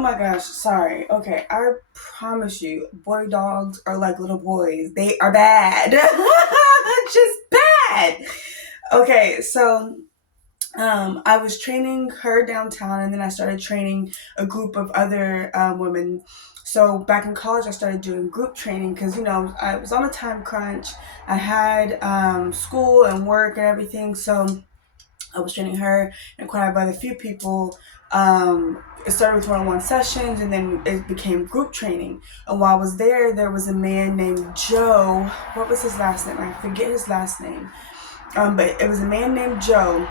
my gosh, sorry. Okay, I promise you, boy dogs are like little boys. They are bad. Just bad. Okay, so I was training her downtown, and then I started training a group of other women. So back in college, I started doing group training because I was on a time crunch. I had school and work and everything, so I was training her and quite a few people. It started with one-on-one sessions, and then it became group training. And while I was there, there was a man named Joe. What was his last name? I forget his last name. But it was a man named Joe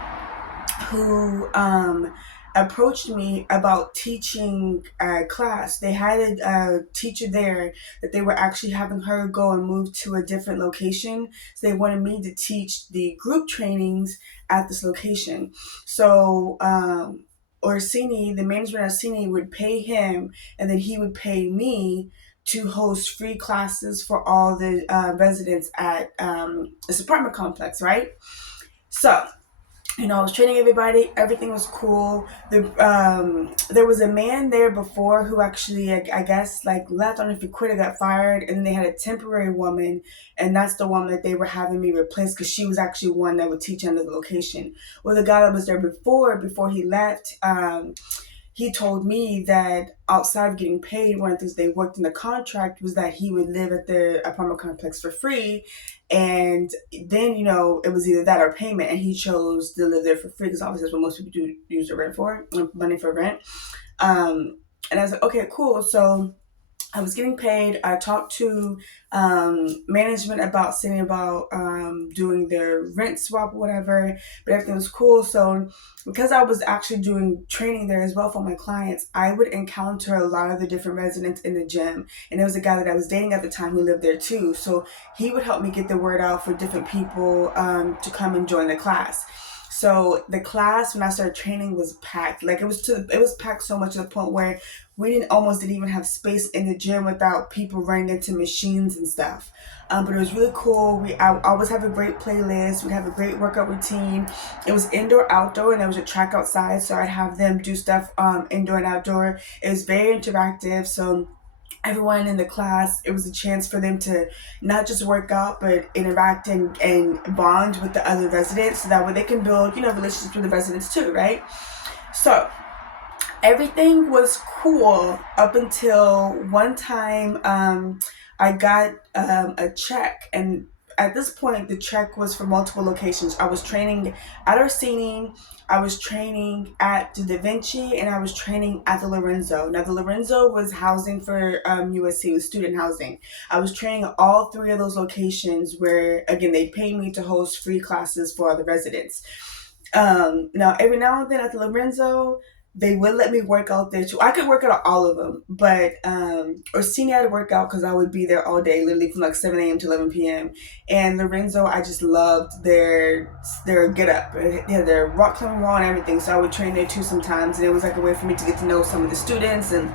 who approached me about teaching a class. They had a teacher there that they were actually having her go and move to a different location. So they wanted me to teach the group trainings at this location. So Orsini, the management of Orsini, would pay him, and then he would pay me to host free classes for all the residents at this apartment complex, right? So I was training everybody. Everything was cool. There was a man there before who actually, I guess, like left. I don't know if he quit or got fired. And then they had a temporary woman, and that's the one that they were having me replace because she was actually one that would teach under the location. Well, the guy that was there before he left, he told me that outside of getting paid, one of the things they worked in the contract was that he would live at the apartment complex for free. And then, it was either that or payment. And he chose to live there for free because obviously that's what most people do use the rent for, money for rent. And I was like, okay, cool. So I was getting paid. I talked to management about saying about doing their rent swap or whatever, but everything was cool. So because I was actually doing training there as well for my clients, I would encounter a lot of the different residents in the gym. And there was a guy that I was dating at the time who lived there too. So he would help me get the word out for different people to come and join the class. So the class when I started training was packed. Like it was packed so much to the point where we didn't even have space in the gym without people running into machines and stuff. But it was really cool. I always have a great playlist. We'd have a great workout routine. It was indoor, outdoor, and there was a track outside. So I'd have them do stuff indoor and outdoor. It was very interactive. So everyone in the class, it was a chance for them to not just work out but interact and bond with the other residents so that way they can build relationships with the residents too, right? So everything was cool up until one time I got a check, and at this point the check was for multiple locations. I was training at Orsini, I was training at the DaVinci, and I was training at the Lorenzo. Now the Lorenzo was housing for USC, was student housing. I was training at all three of those locations where again they paid me to host free classes for other residents. Now every now and then at the Lorenzo, they would let me work out there too. I could work out at all of them, but Orsini I had to work out because I would be there all day, literally from like 7 a.m. to 11 p.m. And Lorenzo, I just loved their get up. They had their rock climbing wall and everything, so I would train there too sometimes. And it was like a way for me to get to know some of the students and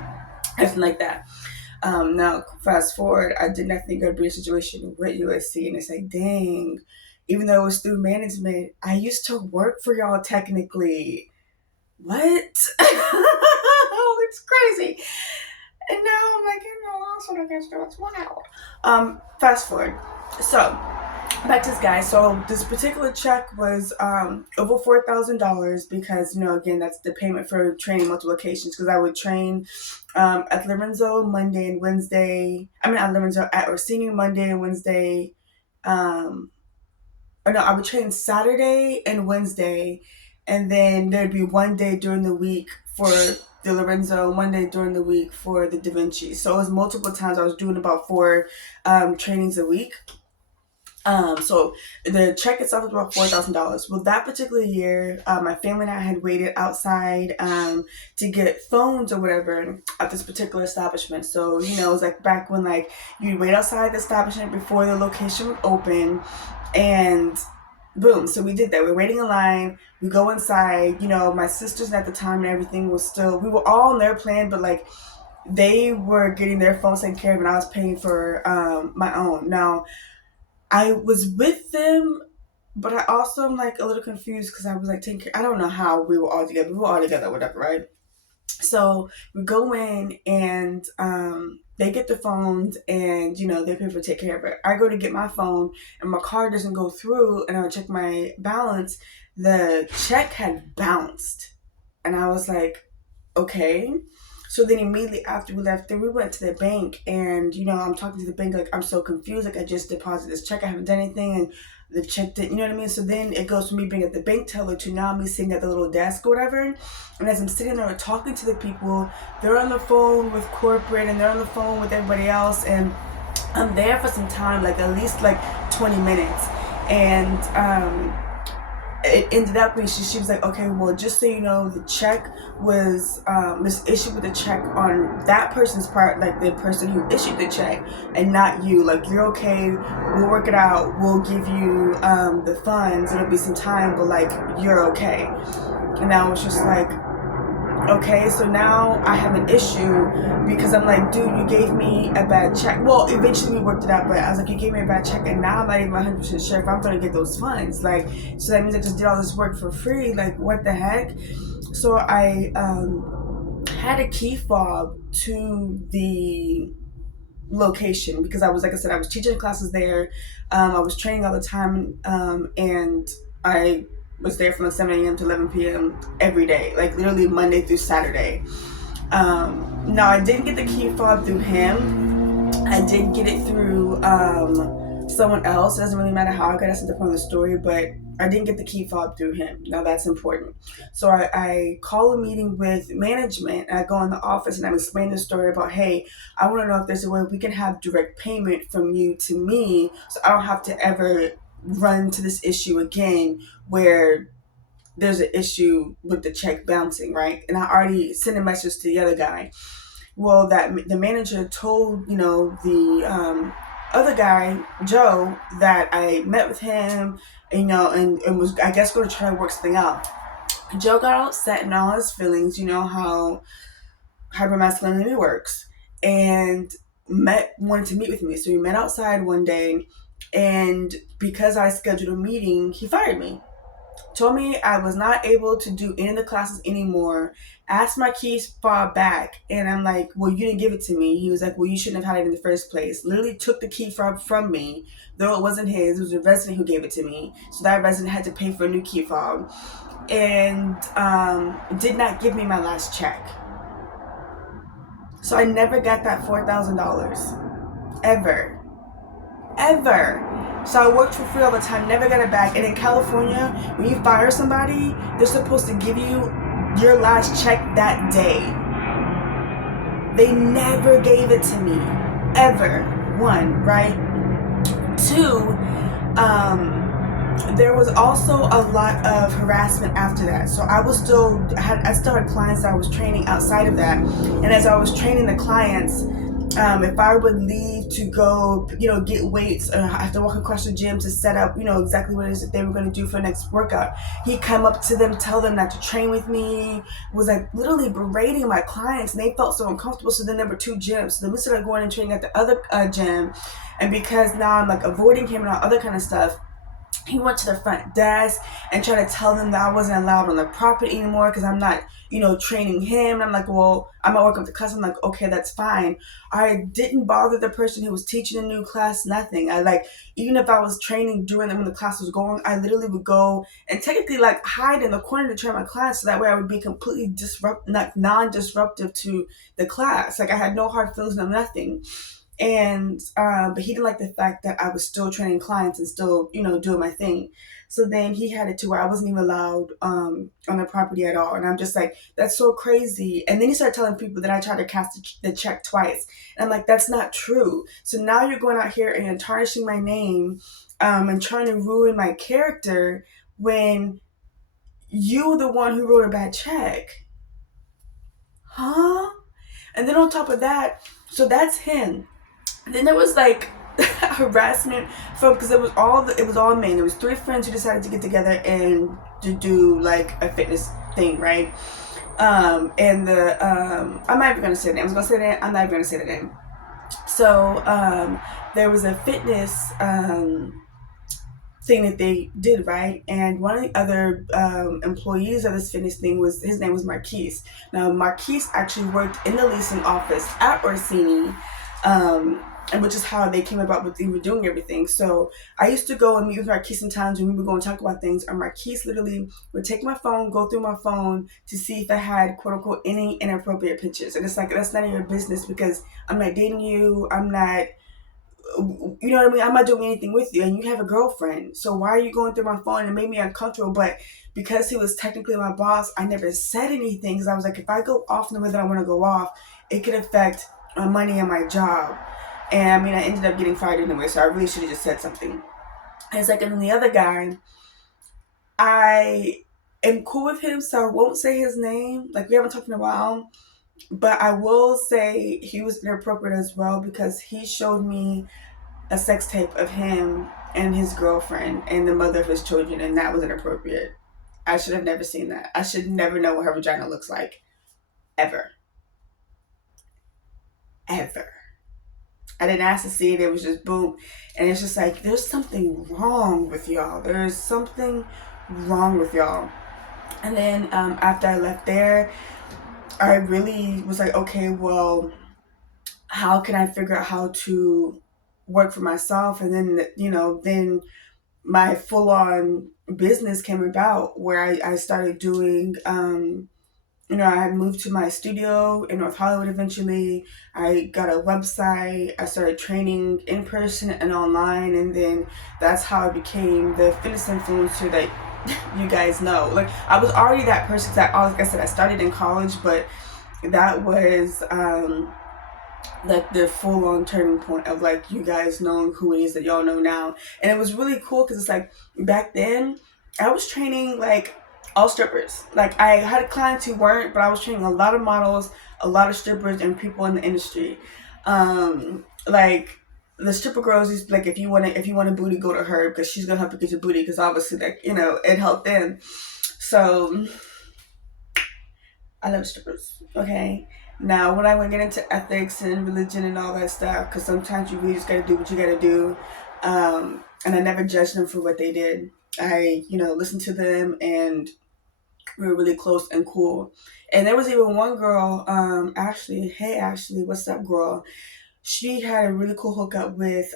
everything like that. Now, fast forward, I did not think I'd be in a situation with USC, and it's like, dang, even though it was through management, I used to work for y'all technically. What? It's crazy. And now I'm like, in a lawsuit against you. It's wild. Fast forward. So, back to this guy. So, this particular check was over $4,000 because, again, that's the payment for training multiple locations because I would train at Lorenzo Monday and Wednesday. At Lorenzo at Orsini Monday and Wednesday. I would train Saturday and Wednesday, and then there'd be one day during the week for the Lorenzo, one day during the week for the DaVinci. So it was multiple times. I was doing about 4 trainings a week. So the check itself was about $4,000. Well, that particular year, my family and I had waited outside to get phones or whatever at this particular establishment. So it was like back when like you'd wait outside the establishment before the location would open, and boom. So we did that. We were waiting in line. We go inside. My sisters at the time and everything was still. We were all on their plan, but like they were getting their phones taken care of, and I was paying for my own. Now I was with them, but I also am like a little confused because I was like taking care. I don't know how we were all together. We were all together, whatever, right? So we go in and they get the phones and, they pay for take care of it. I go to get my phone and my card doesn't go through and I check my balance. The check had bounced. And I was like, okay. So then immediately after we left, then we went to the bank and, I'm talking to the bank like I'm so confused. Like I just deposited this check. I haven't done anything. And the check didn't, you know what I mean? So then it goes from me being at the bank teller to now me sitting at the little desk or whatever. And as I'm sitting there talking to the people, they're on the phone with corporate and they're on the phone with everybody else. And I'm there for some time, like at least like 20 minutes. And it ended up being, she was like, okay, well, just so you know, the check was, this issue with the check on that person's part, like the person who issued the check and not you. Like, you're okay, we'll work it out, we'll give you the funds, it'll be some time, but like, you're okay. And I was just like, okay, so now I have an issue because I'm like, dude, you gave me a bad check. Well, eventually we worked it out, but I was like, you gave me a bad check and now I'm not even 100% sure if I'm going to get those funds. Like, so that means I just did all this work for free. Like, what the heck? So I had a key fob to the location because I was, like I said, I was teaching classes there. I was training all the time, and I was there from like 7 a.m. to 11 p.m. every day, like literally Monday through Saturday. Now I didn't get the key fob through him. I did get it through someone else. It doesn't really matter how I got it, that's the point of the story, but I didn't get the key fob through him. Now that's important. So I call a meeting with management and I go in the office and I'm explaining the story about, hey, I want to know if there's a way we can have direct payment from you to me so I don't have to ever run to this issue again where there's an issue with the check bouncing, right? And I already sent a message to the other guy. Well, that the manager told, the other guy, Joe, that I met with him, and was, I guess, going to try to work something out. Joe got all upset and all his feelings, how hypermasculinity works, and wanted to meet with me. So we met outside one day, and because I scheduled a meeting, he fired me. Told me I was not able to do any of the classes anymore, asked my key fob back, and I'm like, well, you didn't give it to me. He was like, well, you shouldn't have had it in the first place. Literally took the key fob from me, though it wasn't his, it was a resident who gave it to me. So that resident had to pay for a new key fob, and did not give me my last check. So I never got that $4,000, ever. So I worked for free all the time, never got it back. And in California, when you fire somebody, they're supposed to give you your last check that day. They never gave it to me, ever. One, right? Two, there was also a lot of harassment after that. So I still had clients that I was training outside of that. And as I was training the clients, if I would leave to go, get weights, or I have to walk across the gym to set up, exactly what it is that they were going to do for the next workout, he'd come up to them, tell them not to train with me, was like literally berating my clients, and they felt so uncomfortable. So then there were two gyms. So then we started going and training at the other gym, and because now I'm like avoiding him and all other kind of stuff, he went to the front desk and tried to tell them that I wasn't allowed on the property anymore because I'm not, training him. And I'm like, well, I'm not working with the class. I'm like, okay, that's fine. I didn't bother the person who was teaching a new class, nothing. Even if I was training during when the class was going, I literally would go and technically hide in the corner to train my class so that way I would be completely non-disruptive to the class. I had no hard feelings, no nothing. And but he didn't like the fact that I was still training clients and still doing my thing. So then he had it to where I wasn't even allowed on the property at all. And I'm just like, that's so crazy. And then he started telling people that I tried to cash the check twice, and I'm like, that's not true. So now you're going out here and you're tarnishing my name and trying to ruin my character when you were the one who wrote a bad check. Huh? And then on top of that, so that's him. Then there was harassment because it was all men. There was three friends who decided to get together and to do a fitness thing, right? And the I'm not even gonna say the name. I was gonna say that. I'm not even gonna say the name. So there was a fitness thing that they did, right? And one of the other employees of this fitness thing was, his name was Marquise. Now, Marquise actually worked in the leasing office at Orsini, and which is how they came about with even doing everything. So I used to go and meet with Marquise sometimes when we would go and talk about things, and Marquise literally would take my phone, go through my phone to see if I had quote unquote any inappropriate pictures. And it's like, that's none of your business, because I'm not dating you. I'm not, you know what I mean? I'm not doing anything with you, and you have a girlfriend. So why are you going through my phone? And it made me uncomfortable. But because he was technically my boss, I never said anything, because I was like, if I go off in the way that I want to go off, it could affect my money and my job. And I mean, I ended up getting fired anyway, so I really should have just said something. And it's like, and then the other guy, I am cool with him, so I won't say his name. Like, we haven't talked in a while. But I will say he was inappropriate as well, because he showed me a sex tape of him and his girlfriend and the mother of his children, and that was inappropriate. I should have never seen that. I should never know what her vagina looks like. Ever. Ever. I didn't ask to see it. It was just boom. And it's just like, there's something wrong with y'all. There's something wrong with y'all. And then after I left there, I really was like, okay, well, how can I figure out how to work for myself? And then, then my full on business came about, where I started doing, I had moved to my studio in North Hollywood eventually. I got a website. I started training in person and online. And then that's how I became the fitness influencer that you guys know. Like, I was already that person, that, like I said, I started in college, but that was like the full on turning point of like you guys knowing who it is that y'all know now. And it was really cool, because it's like, back then I was training like all strippers. Like, I had clients who weren't, but I was training a lot of models, a lot of strippers, and people in the industry. Like, the stripper girls used to be like, if you want a booty, go to her, because she's gonna help you get your booty, because obviously, like, it helped them. So I love strippers. Okay. Now, when I went get into ethics and religion and all that stuff, because sometimes you really just gotta do what you gotta do, and I never judged them for what they did. I, listened to them, and we were really close and cool. And there was even one girl, Ashley. Hey, Ashley, what's up, girl? She had a really cool hookup with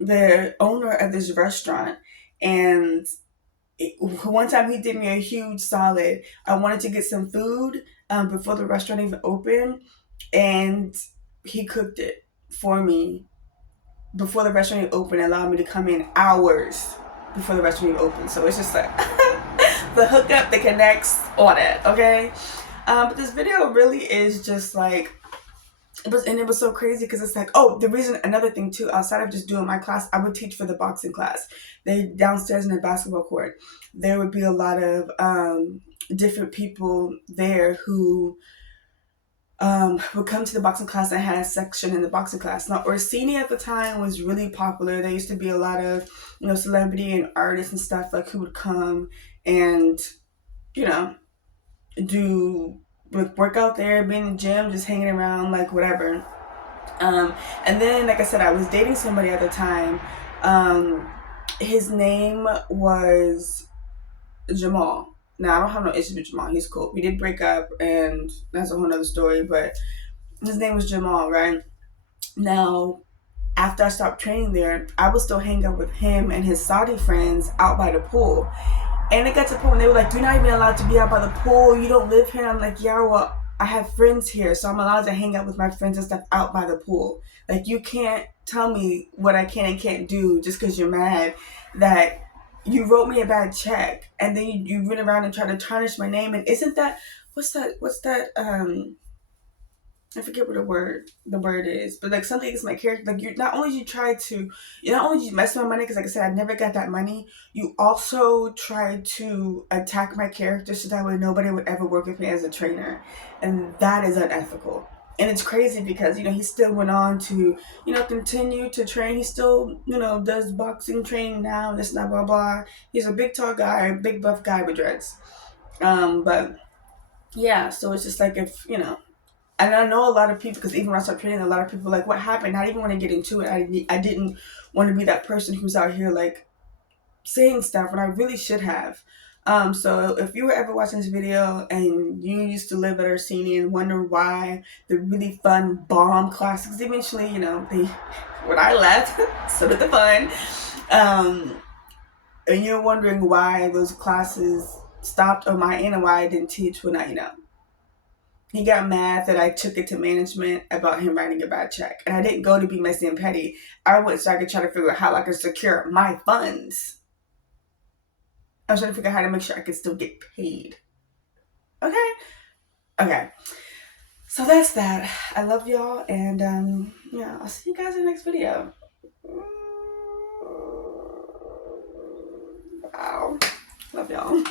the owner of this restaurant, and one time he did me a huge solid. I wanted to get some food before the restaurant even opened, and he cooked it for me before the restaurant even opened, and allowed me to come in hours before the restaurant even opened. So it's just like the hookup that connects, all that, okay? But this video really is just like, it was so crazy, because it's like, another thing too, outside of just doing my class, I would teach for the boxing class. They downstairs in the basketball court, there would be a lot of different people there who would come to the boxing class. I had a section in the boxing class. Now, Orsini at the time was really popular. There used to be a lot of, celebrity and artists and stuff, like, who would come and, do work out there, be in the gym, just hanging around, like, whatever. And then, like I said, I was dating somebody at the time. His name was Jamal. Now, I don't have no issue with Jamal. He's cool. We did break up, and that's a whole nother story, but his name was Jamal, right? Now, after I stopped training there, I would still hang out with him and his Saudi friends out by the pool. And it got to the point when they were like, you're not even allowed to be out by the pool. You don't live here. And I'm like, yeah, well, I have friends here, so I'm allowed to hang out with my friends and stuff out by the pool. Like, you can't tell me what I can and can't do just because you're mad that you wrote me a bad check, and then you went around and tried to tarnish my name. And isn't that, what's that, I forget what the word is, but like something against my character. Like, you not only you mess with my money, because like I said, I never got that money. You also tried to attack my character, so that way nobody would ever work with me as a trainer, and that is unethical. And it's crazy because, he still went on to, continue to train. He still, does boxing training now, and this and that, blah, blah. He's a big, tall guy, big, buff guy with dreads. But yeah, so it's just like, if, and I know a lot of people, because even when I started training, a lot of people were like, what happened? I didn't even want to get into it. I didn't want to be that person who's out here, like, saying stuff when I really should have. So if you were ever watching this video and you used to live at Orsini and wonder why the really fun bomb classes eventually, they when I left, so did the fun. And you're wondering why those classes stopped on my end and why I didn't teach when he got mad that I took it to management about him writing a bad check. And I didn't go to be messy and petty. I went so I could try to figure out how I could secure my funds. I was trying to figure out how to make sure I could still get paid. Okay? Okay. So that's that. I love y'all. And yeah, I'll see you guys in the next video. Wow. Love y'all.